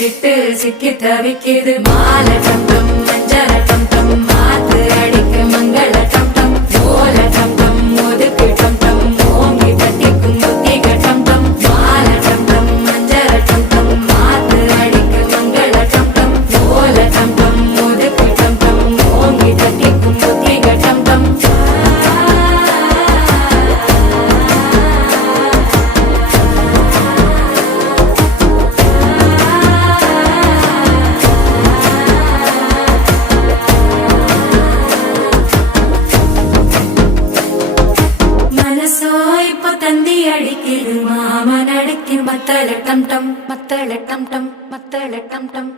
விட்டு சிக்கி தவிக்குது மாலை டம் டம் மஞ்சள டம் டம் மாத்து அடிக்க மங்கள டம் டம் ஓல டம் டம் ஒதுக்கு டம் டம் ஓங்கி தட்டிக்கும் புத்திக டம் டம் மாலை டம் டம் மஞ்சள டம் டம் மாத்து அடிக்க மங்கள டம் டம் ஓல டம் டம் ஒதுக்கு டம் டம் ஓங்கி தட்டிக்கும் புத்திக டம் டம் தந்தி அடிக்குது மாமன் அடிக்கு மத்தள டம் டம் மத்தள டம் டம் மத்தள டம் டம்